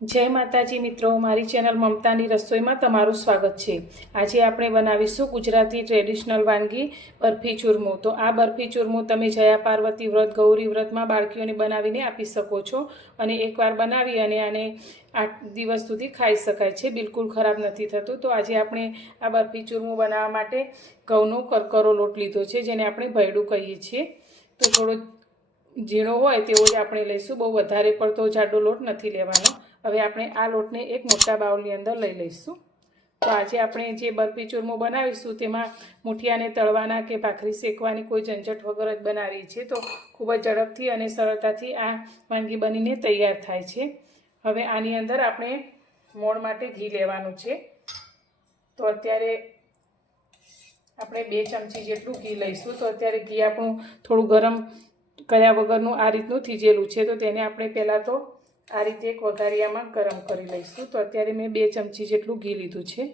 જય માતાજી મિત્રો, મારી ચેનલ મમતાની રસોઈમાં તમારું સ્વાગત છે. આજે આપણે બનાવીશું ગુજરાતી ટ્રેડિશનલ વાનગી બરફી ચૂરમું. તો આ બરફી ચૂરમું તમે જયા પાર્વતી વ્રત, ગૌરી વ્રતમાં બાળકીઓને બનાવીને આપી શકો છો અને એકવાર બનાવી અને આને આઠ દિવસ સુધી ખાઈ શકાય છે. બિલકુલ ખરાબ નથી થતું. તો આજે આપણે આ બરફી ચૂરમું બનાવવા માટે ઘઉંનો કરકરો લોટ લીધો છે, જેને આપણે ભયડું કહીએ છીએ. તો થોડો ઝીણો હોય તેવો જ આપણે લઈશું. બહુ વધારે પડતો જાડો લોટ નથી લેવાનો. હવે આપણે આ લોટને એક મોટા બાઉલની અંદર લઈ લઈશું. તો આજે આપણે જે બરફી ચૂરમો બનાવીશું તેમાં મુઠિયાને તળવાના કે ભાખરી શેકવાની કોઈ ઝંઝટ વગર જ બનાવીએ છીએ તો ખૂબ જ ઝડપથી અને સરળતાથી આ વાનગી બનીને તૈયાર થાય છે. હવે આની અંદર આપણે મોણ માટે ઘી લેવાનું છે. તો અત્યારે આપણે બે ચમચી જેટલું ઘી લઈશું. તો અત્યારે ઘી આપણું થોડું ગરમ કર્યા વગરનું આ રીતનું થીજેલું છે. તો તેને આપણે પહેલાં તો આ રીતે એક વઘારિયામાં ગરમ કરી લઈશું. તો અત્યારે મેં બે ચમચી જેટલું ઘી લીધું છે.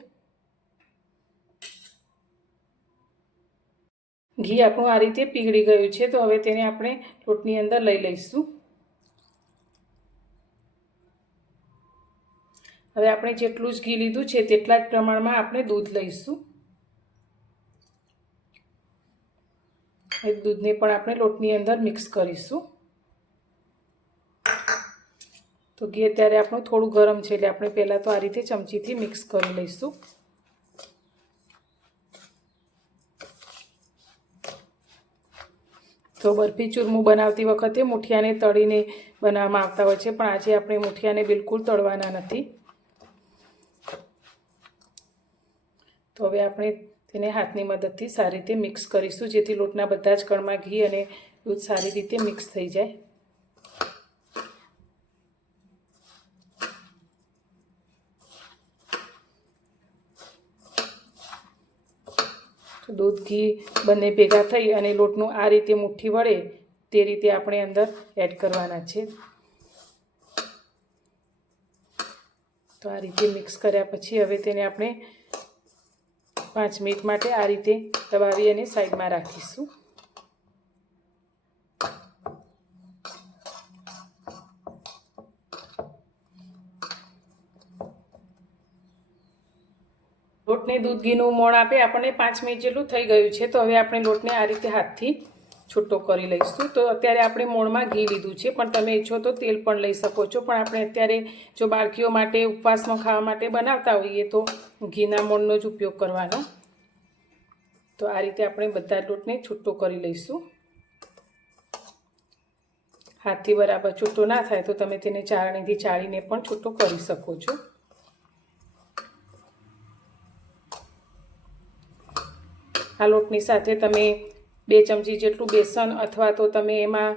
ઘી આપણું આ રીતે પીગળી ગયું છે. તો હવે તેને આપણે લોટની અંદર લઈ લઈશું. હવે આપણે જેટલું જ ઘી લીધું છે તેટલા જ પ્રમાણમાં આપણે દૂધ લઈશું. એ દૂધને પણ આપણે લોટની અંદર મિક્સ કરીશું. તો ઘી અત્યારે આપણું થોડું ગરમ છે એટલે આપણે પહેલાં તો આ રીતે ચમચીથી મિક્સ કરી લઈશું. તો બરફી ચૂરમું બનાવતી વખતે મુઠિયાને તળીને બનાવવામાં આવતા હોય છે, પણ આજે આપણે મુઠિયાને બિલકુલ તળવાના નથી. તો હવે આપણે તેને હાથની મદદથી સારી રીતે મિક્સ કરીશું, જેથી લોટના બધા જ કણમાં ઘી અને દૂધ સારી રીતે મિક્સ થઈ જાય તો દૂધ ઘી બંને ભેગા થઈ અને લોટનું આ રીતે મુઠ્ઠી વળે તે રીતે આપણે અંદર એડ કરવાના છે. તો આ રીતે મિક્સ કર્યા પછી હવે તેને આપણે પાંચ મિનિટ માટે આ રીતે દબાવી અને સાઈડમાં રાખીશું. લોટને દૂધ ઘીનું મોણ આપે, આપણને પાંચ મિનિટ જેટલું થઈ ગયું છે, તો હવે આપણે લોટને આ રીતે હાથથી છૂટો કરી લઈશું. તો અત્યારે આપણે મોણમાં ઘી લીધું છે, પણ તમે ઈચ્છો તો તેલ પણ લઈ શકો છો. પણ આપણે અત્યારે જો બાળકીઓ માટે ઉપવાસમાં ખાવા માટે બનાવતા હોઈએ, તો ઘીના મોણનો જ ઉપયોગ કરવાનો. તો આ રીતે આપણે બધા લોટને છૂટો કરી લઈશું. હાથથી બરાબર છૂટો ના થાય, તો તમે તેને ચારણીથી ચાળીને પણ છૂટો કરી શકો છો. આ લોટની સાથે તમે બે ચમચી જેટલું બેસન અથવા તો તમે એમાં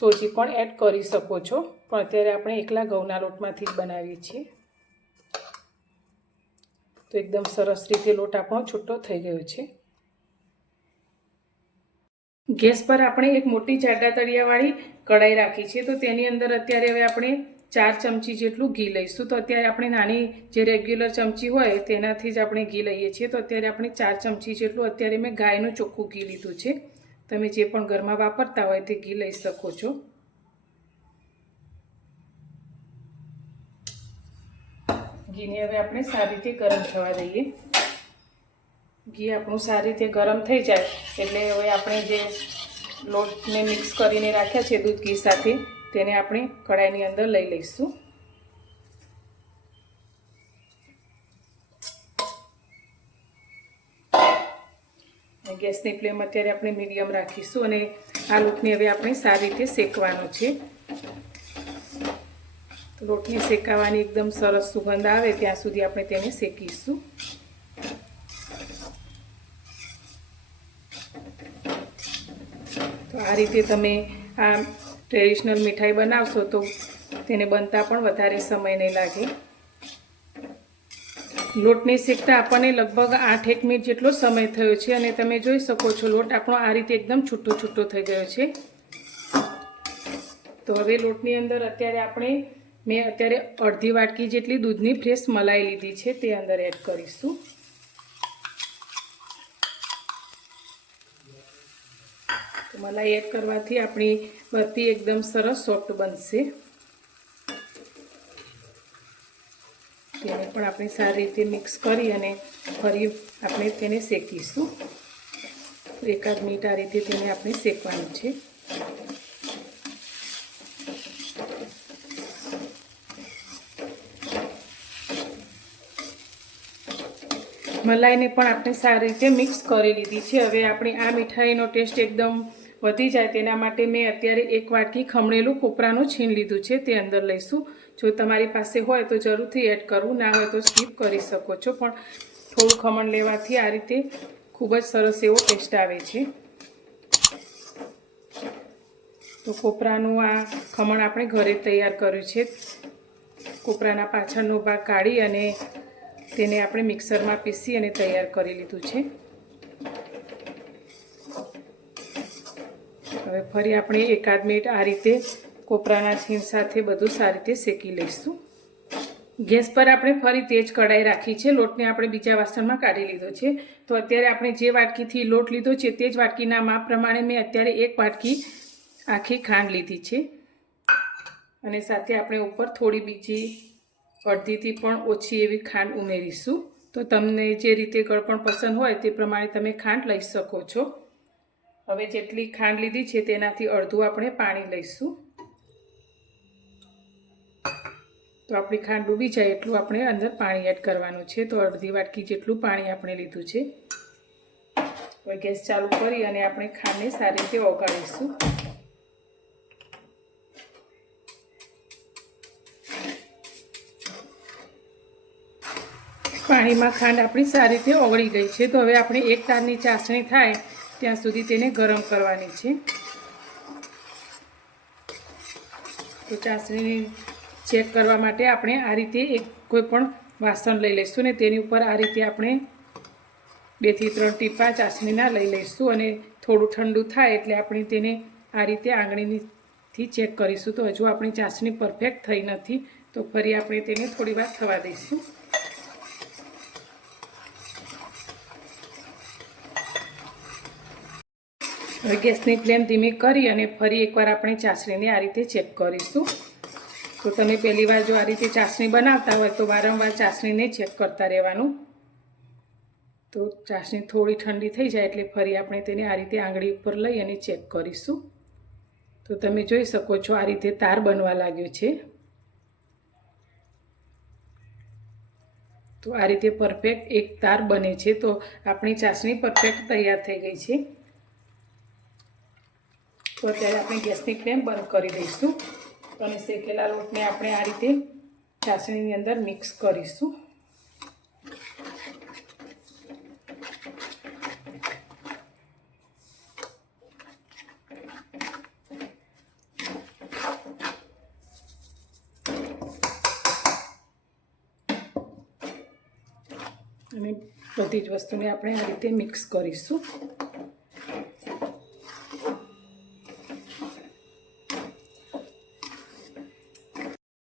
સોજી પણ એડ કરી શકો છો. પણ અત્યારે આપણે એકલા ઘઉંના લોટમાંથી જ બનાવીએ છીએ. તો એકદમ સરસ રીતે લોટ આપણો છૂટો થઈ ગયો છે. ગેસ પર આપણે એક મોટી જાડા તળિયાવાળી કઢાઈ રાખી છે. તો તેની અંદર અત્યારે હવે આપણે ચાર ચમચી જેટલું ઘી લઈશું. તો અત્યારે આપણે નાની જે રેગ્યુલર ચમચી હોય, તેનાથી જ આપણે ઘી લઈએ છીએ. તો અત્યારે આપણે ચાર ચમચી જેટલું, અત્યારે મેં ગાયનું ચોખ્ખું ઘી લીધું છે. તમે જે પણ ઘરમાં વાપરતા હોય તે ઘી લઈ શકો છો. ઘીને હવે આપણે સારી રીતે ગરમ થવા દઈએ. ઘી આપણું સારી રીતે ગરમ થઈ જાય. એટલે હવે આપણે જે લોટને મિક્સ કરીને રાખ્યા છે દૂધ ઘી સાથે તેને આપણે કડાઈની અંદર લઈ લઈશું. ગેસની ફ્લેમ અત્યારે આપણે મીડિયમ રાખીશું અને આ લોટને હવે આપણે સારી રીતે શેકવાનો છે. લોટને શેકાવાની એકદમ સરસ સુગંધ આવે ત્યાં સુધી આપણે તેને શેકીશું. તો આ રીતે તમે આ ટ્રેડિશનલ મીઠાઈ બનાવશો તો તેને બનતા પણ વધારે સમય નહીં લાગે. લોટને શેકતા આપણને લગભગ આઠ એક મિનિટ જેટલો સમય થયો છે અને તમે જોઈ શકો છો લોટ આપણો આ રીતે એકદમ છૂટો છૂટો થઈ ગયો છે. તો હવે લોટની અંદર અત્યારે આપણે મેં અત્યારે અડધી વાટકી જેટલી દૂધની ફ્રેશ મલાઈ લીધી છે તે અંદર એડ કરીશું. મલાઈ એડ કરવાથી આપણી બરફી એકદમ સરસ સોફ્ટ બનશે. તેને પણ આપણે સારી રીતે મિક્સ કરી અને ફરી આપણે તેને શેકીશું. એકાદ મિનિટ આ રીતે તેને આપણે શેકવાનું છે. મલાઈને પણ આપણે સારી રીતે મિક્સ કરી લીધી છે. હવે આપણી આ મીઠાઈનો ટેસ્ટ એકદમ વધી જાય તેના માટે મેં અત્યારે એક વાટકી ખમણેલું કોપરાનું છીણ લીધું છે, તે અંદર લઈશું. જો તમારી પાસે હોય તો જરૂરથી એડ કરવું, ના હોય તો સ્કીપ કરી શકો છો. પણ થોડું ખમણ લેવાથી આ રીતે ખૂબ જ સરસ એવો ટેસ્ટ આવે છે. તો કોપરાનું આ ખમણ આપણે ઘરે તૈયાર કર્યું છે. કોપરાના પાછળનો ભાગ કાઢી અને તેને આપણે મિક્સરમાં પીસી અને તૈયાર કરી લીધું છે. હવે ફરી આપણે એકાદ મિનિટ આ રીતે કોપરાના છીણ સાથે બધું સારી રીતે શેકી લઈશું. ગેસ પર આપણે ફરી તેજ કઢાઈ રાખી છે. લોટને આપણે બીજા વાસણમાં કાઢી લીધો છે. તો અત્યારે આપણે જે વાટકીથી લોટ લીધો છે તે જ વાટકીના માપ પ્રમાણે મેં અત્યારે એક વાટકી આખી ખાંડ લીધી છે. અને સાથે આપણે ઉપર થોડી બીજી અડધીથી પણ ઓછી એવી ખાંડ ઉમેરીશું. તો તમને જે રીતે ગળપણ પસંદ હોય તે પ્રમાણે તમે ખાંડ લઈ શકો છો. હવે જેટલી ખાંડ લીધી છે તેનાથી અડધું આપણે પાણી લઈશું. તો આપણી ખાંડ ડૂબી જાય એટલું આપણે અંદર પાણી એડ કરવાનું છે. તો અડધી વાટકી જેટલું પાણી આપણે લીધું છે. હવે ગેસ ચાલુ કરી અને આપણે ખાંડને સારી રીતે ઓગાળીશું. પાણીમાં ખાંડ આપણી સારી રીતે ઓગળી ગઈ છે. તો હવે આપણે એક તારની ચાસણી થાય ત્યાં સુધી તેને ગરમ કરવાની છે. તો ચાસણીને ચેક કરવા માટે આપણે આ રીતે એક કોઈ પણ વાસણ લઈ લઈશું ને તેની ઉપર આ રીતે આપણે બેથી ત્રણ ટીપા ચાસણીના લઈ લઈશું અને થોડું ઠંડુ થાય એટલે આપણે તેને આ રીતે આંગળીથી ચેક કરીશું. તો હજુ આપણી ચાસણી પરફેક્ટ થઈ નથી. તો ફરી આપણે તેને થોડી વાર થવા દઈશું. હવે ગેસની ફ્લેમ ધીમી કરી અને ફરી એકવાર આપણે ચાસણીને આ રીતે ચેક કરીશું. તો તમે પહેલી વાર જો આ રીતે ચાસણી બનાવતા હોય તો વારંવાર ચાસણીને ચેક કરતા રહેવાનું. તો ચાસણી થોડી ઠંડી થઈ જાય એટલે ફરી આપણે તેને આ રીતે આંગળી ઉપર લઈ અને ચેક કરીશું. તો તમે જોઈ શકો છો આ રીતે તાર બનવા લાગ્યો છે. તો આ રીતે પરફેક્ટ એક તાર બને છે. તો આપણી ચાસણી પરફેક્ટ તૈયાર થઈ ગઈ છે. તો અત્યારે આપણે ગેસની ફ્લેમ બંધ કરી દઈશું અને શેકેલા લોટને આપણે આ રીતે ચાસણીની અંદર મિક્સ કરીશું. અને બધી જ વસ્તુને આપણે આ રીતે મિક્સ કરીશું.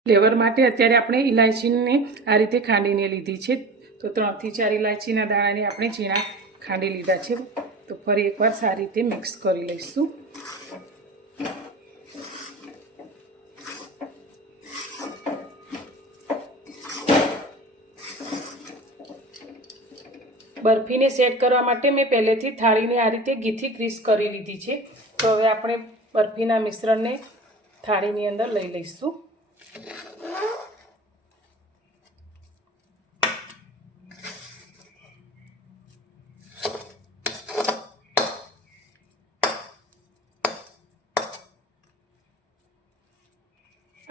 ફ્લેવર માટે અત્યારે આપણે ઇલાયચીને આ રીતે ખાંડીને લીધી છે. તો ત્રણથી ચાર ઇલાયચીના દાણાને આપણે ઝીણા ખાંડી લીધા છે. તો ફરી એકવાર સારી રીતે મિક્સ કરી લઈશું. બરફીને સેટ કરવા માટે મેં પહેલેથી થાળીને આ રીતે ઘીથી ગ્રીસ કરી લીધી છે. તો હવે આપણે બરફીના મિશ્રણને થાળીની અંદર લઈ લઈશું.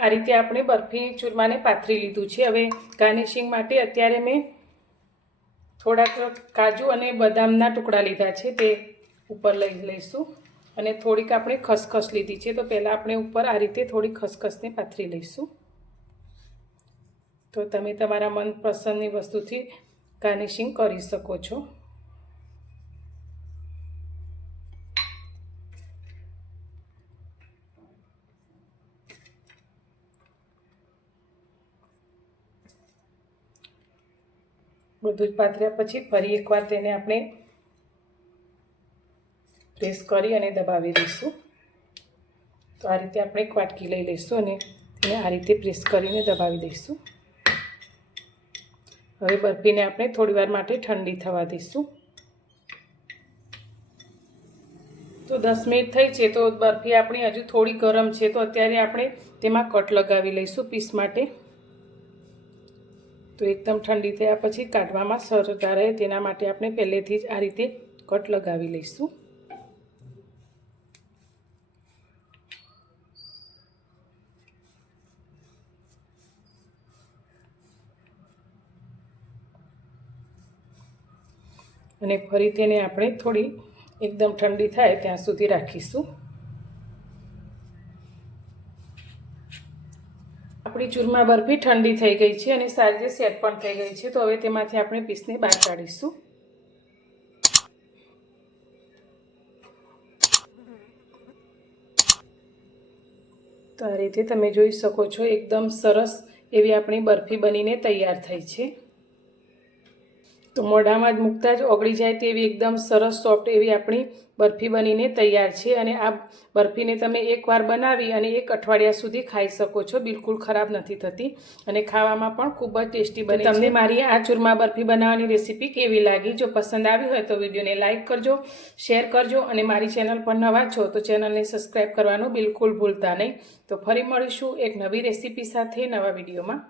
આ રીતે આપણે બરફી ચૂરમાને પાથરી લીધું છે. હવે ગાર્નિશિંગ માટે અત્યારે મેં થોડાક કાજુ અને બદામના ટુકડા લીધા છે, તે ઉપર લઈ લઈશું. અને થોડીક આપણે ખસખસ લીધી છે, તો પહેલાં આપણે ઉપર આ રીતે થોડી ખસખસને પાથરી લઈશું. તો તમે તમારા મનપસંદની વસ્તુથી ગાર્નિશિંગ કરી શકો છો. બધું જ પાથર્યા પછી ફરી એકવાર તેને આપણે પ્રેસ કરી અને દબાવી દઈશું. તો આ રીતે આપણે એક વાટકી લઈ લઈશું અને તેને આ રીતે પ્રેસ કરીને દબાવી દઈશું. હવે બરફીને આપણે થોડીવાર માટે ઠંડી થવા દઈશું. તો દસ મિનિટ થઈ છે, તો બરફી આપણી હજુ થોડી ગરમ છે, તો અત્યારે આપણે તેમાં કટ લગાવી લઈશું પીસ માટે. તો એકદમ ઠંડી થયા પછી કાઢવામાં સરળતા રહે. તેના માટે આપણે પહેલેથી જ આ રીતે કટ લગાવી લઈશું. અને ફરી તેને આપણે થોડી એકદમ ઠંડી થાય ત્યાં સુધી રાખીશું. આપણી ચૂરમા બરફી ઠંડી થઈ ગઈ છે અને સારી રીતે સેટ પણ થઈ ગઈ છે. તો હવે તેમાંથી આપણે પીસને બહાર કાઢીશું. તો આ રીતે તમે જોઈ શકો છો, એકદમ સરસ એવી આપણી બરફી બનીને તૈયાર થઈ છે. તો મોઢામાં જ મૂકતા જ ઓગળી જાય તેવી એકદમ સરસ સોફ્ટ એવી આપણી બરફી બનીને તૈયાર છે. અને આ બરફીને તમે એકવાર બનાવી અને એક અઠવાડિયા સુધી ખાઈ શકો છો. બિલકુલ ખરાબ નથી થતી અને ખાવામાં પણ ખૂબ જ ટેસ્ટી બને તમને મારી આ ચૂરમા બરફી બનાવવાની રેસીપી કેવી લાગી? જો પસંદ આવી હોય તો વિડીયોને લાઇક કરજો શેર કરજો અને મારી ચેનલ પર નવા છો તો ચેનલને સબસ્ક્રાઈબ કરવાનું બિલકુલ ભૂલતા નહીં. તો ફરી મળીશું એક નવી રેસીપી સાથે નવા વિડીયોમાં.